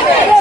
Friday.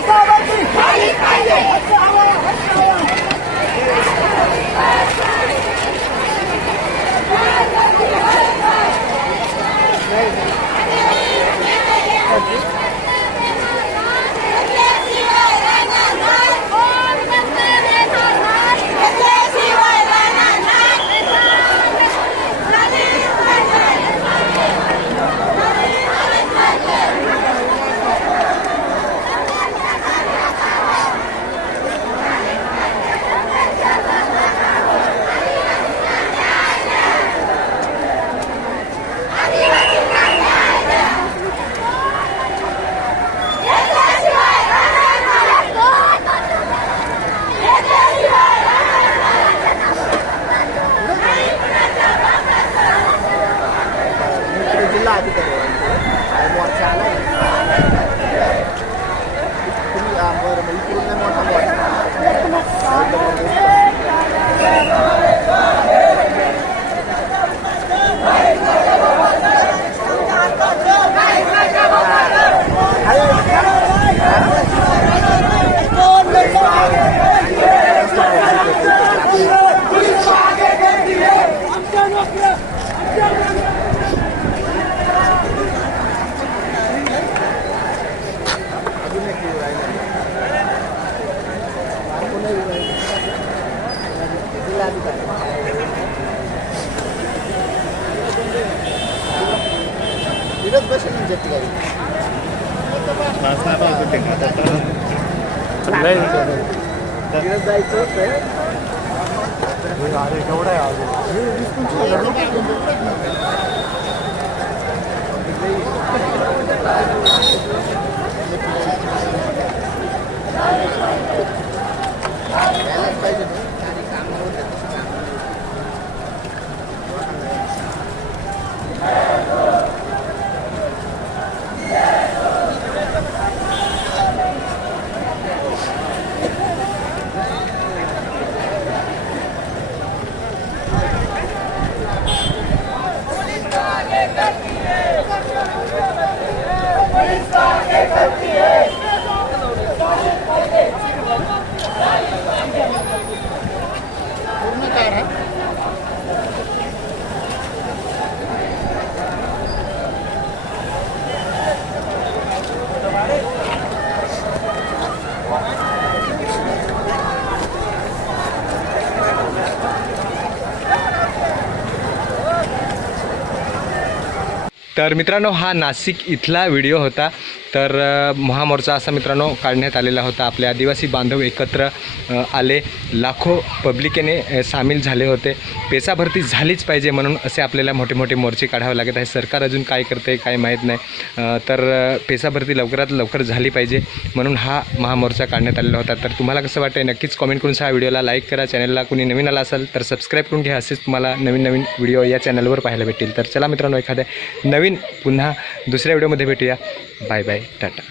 విరోధ భాష నేను చెప్పలేదు విరోధ तर मित्रांनो हा नाशिक इथला व्हिडिओ होता. तर महामोर्चा असा मित्रांनो काढण्यात आलेला होता. आपले आदिवासी बांधव एकत्र आले. लाखो पब्लिकेने सामील झाले होते. पेसा भरती झालीच पाहिजे म्हणून असे आपल्याला मोठे मोठे मोर्चे काढावे लागत आहे. सरकार अजून काय करते काय माहीत नाही. तर अ, पेसा भरती लवकरात लवकर झाली पाहिजे म्हणून हा महामोर्चा काढण्यात आलेला होता. तर तुम्हाला कसं वाटतं नक्कीच कॉमेंट करून हा व्हिडिओला लाईक करा. चॅनलला कोणी नवीन आला असेल तर सबस्क्राईब करून घ्या. असेच तुम्हाला नवीन नवीन व्हिडिओ या चॅनलवर पाहायला भेटतील. तर चला मित्रांनो एखाद्या नवीन नवीन पुन्हा दुसऱ्या व्हिडिओमध्ये भेटूया. Bye bye tata.